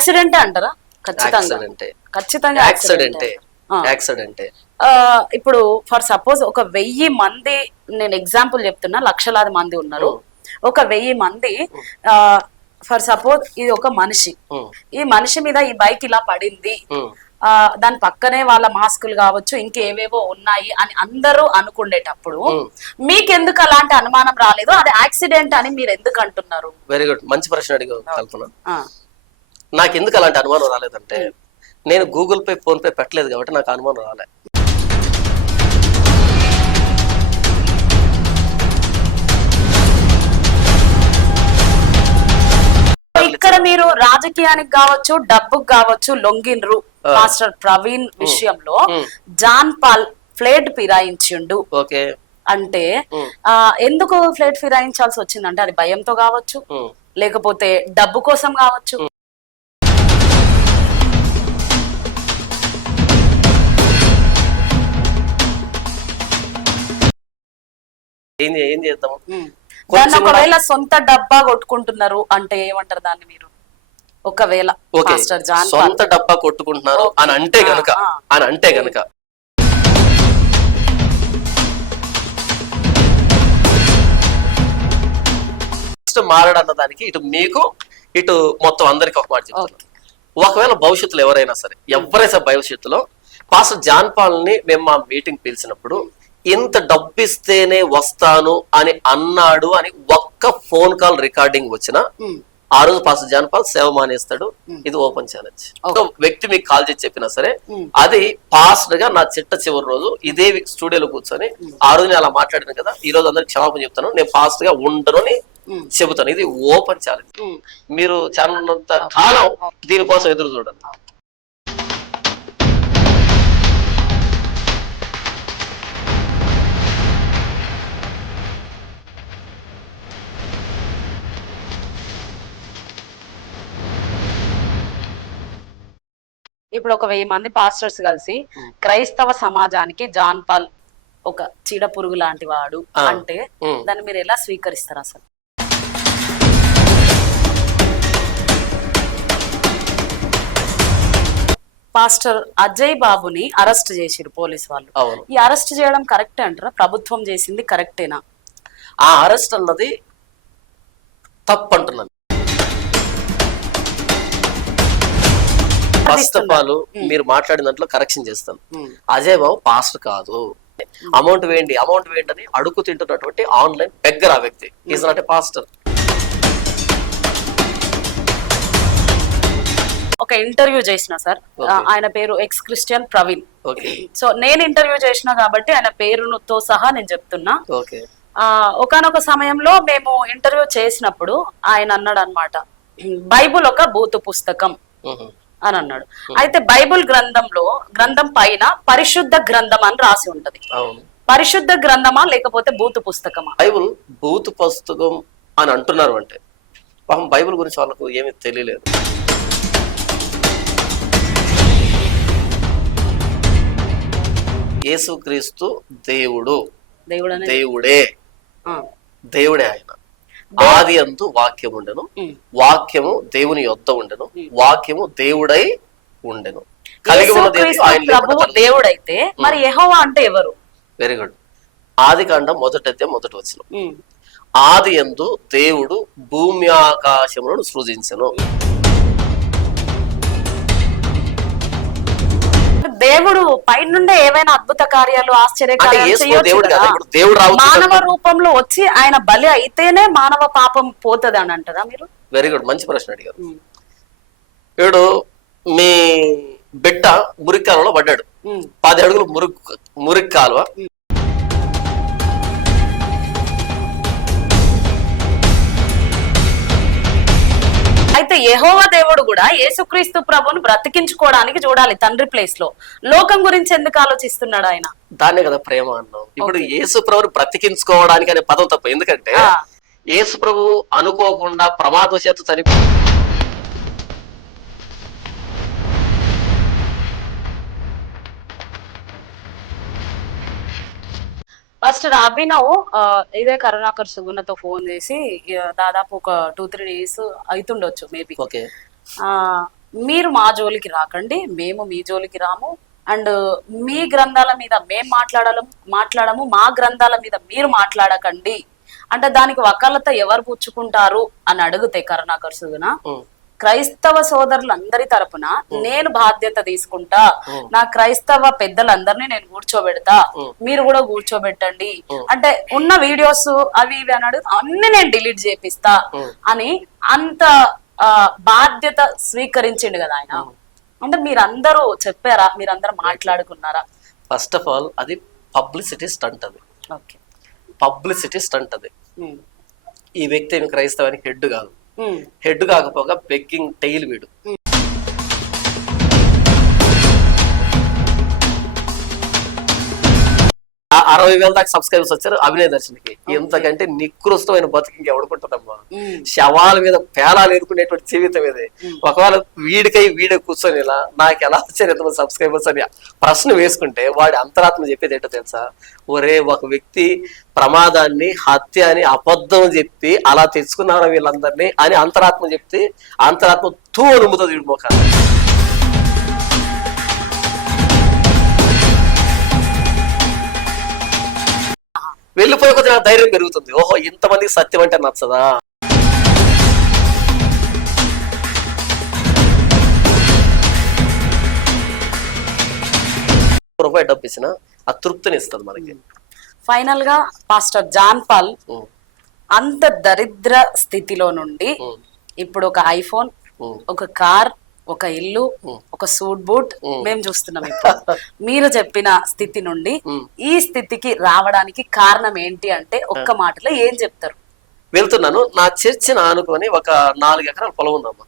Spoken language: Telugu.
యాక్సిడెంట్ అంటారా? ఖచ్చితంగా ఖచ్చితంగా యాక్సిడెంట్. ఇప్పుడు ఫర్ సపోజ్ ఒక 1000 మంది, నేను ఎగ్జాంపుల్ చెప్తున్నా, లక్షలాది మంది ఉన్నారు. ఒక 1000 మంది ఫర్ సపోజ్ ఇది ఒక మనిషి, ఈ మనిషి మీద ఈ బైక్ ఇలా పడింది, దాని పక్కనే వాళ్ళ మాస్కులు కావచ్చు ఇంకేవేవో ఉన్నాయి అని అందరూ అనుకునేటప్పుడు మీకెందుకు అలాంటి అనుమానం రాలేదు? అది యాక్సిడెంట్ అని మీరు ఎందుకు అంటున్నారు? వెరీ గుడ్, మంచి ప్రశ్న అడిగావు కల్పన. నాకు ఎందుకు అలాంటి అనుమానం రాలేదంటే, నేను గూగుల్ పే ఫోన్ పే పెట్టలేదు కాబట్టి నాకు అనుమానం రాలే. ఇక్కడ మీరు రాజకీయానికి కావచ్చు, డబ్బుకు కావచ్చు లొంగిన్రు. మాస్టర్ ప్రవీణ్ విషయంలో జాన్ పాల్ ఫ్లేట్ ఫిరాయించిండు అంటే ఎందుకు ఫ్లేట్ ఫిరాయించాల్సి వచ్చిందంటే అది భయంతో కావచ్చు, లేకపోతే డబ్బు కోసం కావచ్చు. ఏం చేద్దాం? దాన్ని ఒకవేళ సొంత డబ్బా కొట్టుకుంటున్నారు అంటే ఏమంటారు దాన్ని మీరు? ఒకవేళ సొంత డబ్బా కొట్టుకుంటున్నారు అని అంటే గనక మారడన్న దానికి ఇటు మీకు ఇటు మొత్తం అందరికి ఒక మాట చెప్తాను. ఒకవేళ భవిష్యత్తులో ఎవరైనా భవిష్యత్తులో పాస్టర్ జాన్ పాల్ ని మేము మా మీటింగ్ పిలిచినప్పుడు ఇంత డబ్బిస్తేనే వస్తాను అని అన్నాడు అని ఒక్క ఫోన్ కాల్ రికార్డింగ్ వచ్చినా ఆ రోజు పాస్టర్ జాన్ పాల్ సేవ మానేస్తాడు. ఇది ఓపెన్ ఛాలెంజ్. ఒక వ్యక్తి మీకు కాల్ చేసి చెప్పినా సరే అది పాస్టర్ గా నా చివరి రోజు ఇదే స్టూడియోలో కూర్చొని ఆ రోజు నేను అలా మాట్లాడాను కదా, ఈ రోజు అందరికి క్షమాపణ చెప్తాను, నేను పాస్టర్ గా ఉండను అని చెబుతాను. ఇది ఓపెన్ ఛాలెంజ్. మీరు ఛానల్ అంత కాలం దీనికోసం ఎదురు చూడండి. ఇప్పుడు ఒక 1000 మంది పాస్టర్స్ కలిసి క్రైస్తవ సమాజానికి జాన్ పాల్ ఒక చీడ పురుగు లాంటి వాడు అంటే దాన్ని మీరు ఎలా స్వీకరిస్తారు? అసలు పాస్టర్ అజయ్ బాబుని అరెస్ట్ చేసిరు పోలీస్ వాళ్ళు. ఈ అరెస్ట్ చేయడం కరెక్టే అంటారా? ప్రభుత్వం చేసింది కరెక్టేనా? ఆ అరెస్ట్ అన్నది తప్పు అంటున్నాను. ఫస్ట్ ఆఫ్ ఆల్ మీరు మాట్లాడిన దాంట్లో కరెక్షన్ చేస్తాను. అజయ్ బాబు పాస్టర్ కాదు. అమౌంట్ వేయండి అని అడుగు తింటున్నటువంటి ఆన్లైన్ బెగ్గర్ ఆ వ్యక్తి. Is not a pastor. ఒక ఇంటర్వ్యూ చేసిన సార్, ఆయన పేరు ఎక్స్ క్రిస్టియన్ ప్రవీణ్. సో నేను ఇంటర్వ్యూ చేసిన కాబట్టి ఆయన పేరుతో సహా నేను చెప్తున్నా. ఒకనొక సమయంలో మేము ఇంటర్వ్యూ చేసినప్పుడు ఆయన అన్నాడు అనమాట, బైబుల్ ఒక బూతు పుస్తకం అని అన్నాడు. అయితే బైబుల్ గ్రంథం పైన పరిశుద్ధ గ్రంథం అని రాసి ఉంటది. పరిశుద్ధ గ్రంథమా లేకపోతే బూతు పుస్తకమా? బైబుల్ బూతు పుస్తకం అని అంటున్నారు అంటే పాపం బైబుల్ గురించి వాళ్ళకు ఏమీ తెలియలేదు. యేసుక్రీస్తు దేవుడే ఆయన. ఆది అందు వాక్యం ఉండెను, వాక్యము దేవుని యొద్ద ఉండెను, వాక్యము దేవుడై ఉండెను. కలిగి ప్రభువు దేవుడైతే మరి యెహోవా అంటే ఎవరు? Very good. ఆది కాండం 1వ అధ్యాయం 1వ వచనం. ఆది యందు దేవుడు భూమి ఆకాశములను సృజించెను. దేవుడు పైనుండే ఏవైనా అద్భుత కార్యాలు, ఆశ్చర్యకార్యాలు మానవ రూపంలో వచ్చి ఆయన బలి అయితేనే మానవ పాపం పోతుంది అని అంటారా మీరు? వెరీ గుడ్, మంచి ప్రశ్న అడిగారు. ఇప్పుడు మీ బిడ్డ మురికాలలో పడ్డాడు, 10 అడుగులు మురికి కాలువ. అయితే యెహోవా దేవుడు కూడా యేసుక్రీస్తు ప్రభువును బ్రతికించుకోవడానికి చూడాలి తండ్రి ప్లేస్ లో. లోకం గురించి ఎందుకు ఆలోచిస్తున్నాడు ఆయన? దాన్నే కదా ప్రేమ అన్నాం. ఇప్పుడు యేసు ప్రభువును బ్రతికించుకోవడానికి అనే పదం తప్పు. ఎందుకంటే యేసు ప్రభు అనుకోకుండా ప్రమాదవశాత్తు చనిపో ఫస్ట్ అభినవ్ ఇదే కరుణాకర్ సుగుణతో ఫోన్ చేసి దాదాపు ఒక 2-3 days అవుతుండొచ్చు మేబీ. మీరు మా జోలికి రాకండి, మేము మీ జోలికి రాము, అండ్ మీ గ్రంథాల మీద మేము మాట్లాడము, మా గ్రంథాల మీద మీరు మాట్లాడకండి అంటే దానికి వకాలత ఎవరు పుచ్చుకుంటారు అని అడిగితే కరుణాకర్ సుగుణ, క్రైస్తవ సోదరులందరి తరపున నేను బాధ్యత తీసుకుంటా, నా క్రైస్తవ పెద్దలందరినీ నేను కూర్చోబెడతా, మీరు కూడా కూర్చోబెట్టండి అంటే ఉన్న వీడియోస్ అవి ఇవి అని అడుగు అన్ని నేను డిలీట్ చేపిస్తా అని అంత బాధ్యత స్వీకరించిండు కదా ఆయన. అంటే మీరందరూ చెప్పారా, మీరందరూ మాట్లాడుకున్నారా? ఫస్ట్ ఆఫ్ ఆల్ అది పబ్లిసిటీ స్టంట్, అది పబ్లిసిటీ స్టంట్. అది ఈ వ్యక్తి ఏమి క్రైస్తవానికి హెడ్ కాదు, హెడ్ కాకపోగా బెగ్గింగ్ టైల్ వీడు. 60,000 దాకా సబ్స్క్రైబర్స్ వచ్చారు అభినయ దర్శన్కి. ఎంతకంటే నికృష్టమైన బతుకు ఇంకెవడుకుంటుందమ్మా. శవాల మీద పేలాలు ఎదుర్కొనేటువంటి జీవితం ఇది. ఒకవేళ వీడే కూర్చొని ఇలా నాకు ఎలా వచ్చారు ఎంతమంది సబ్స్క్రైబర్స్ అని ప్రశ్న వేసుకుంటే వాడి అంతరాత్మ చెప్పేది ఏంటో తెలుసా? ఒరే, ఒక వ్యక్తి ప్రమాదాన్ని, హత్య అని అబద్ధం చెప్పి అలా తెచ్చుకున్నారు వీళ్ళందరినీ అని అంతరాత్మ చెప్తే అంతరాత్మ తూ అనుముతుంది వీడి మోకాన్ని. వెళ్ళిపోయే కొద్ది నాకు ధైర్యం పెరుగుతుంది. ఓహో, ఇంతమందికి సత్యం అంటే నచ్చదా? రూపాయి డబ్బు ఇచ్చిన ఆ తృప్తిని ఇస్తుంది మనకి. ఫైనల్ గా పాస్టర్ జాన్ పాల్ అంత దరిద్ర స్థితిలో నుండి ఇప్పుడు ఒక ఐఫోన్, ఒక కార్, ఒక ఇల్లు, ఒక సూట్ బూట్ మేము చూస్తున్నాం. ఇప్పుడు మీరు చెప్పిన స్థితి నుండి ఈ స్థితికి రావడానికి కారణం ఏంటి అంటే ఒక్క మాటలో ఏం చెప్తారు? వెళ్తున్నాను, నా చర్చిని ఆనుకొని ఒక 4 ఎకరాల పొలం ఉందమ్మా.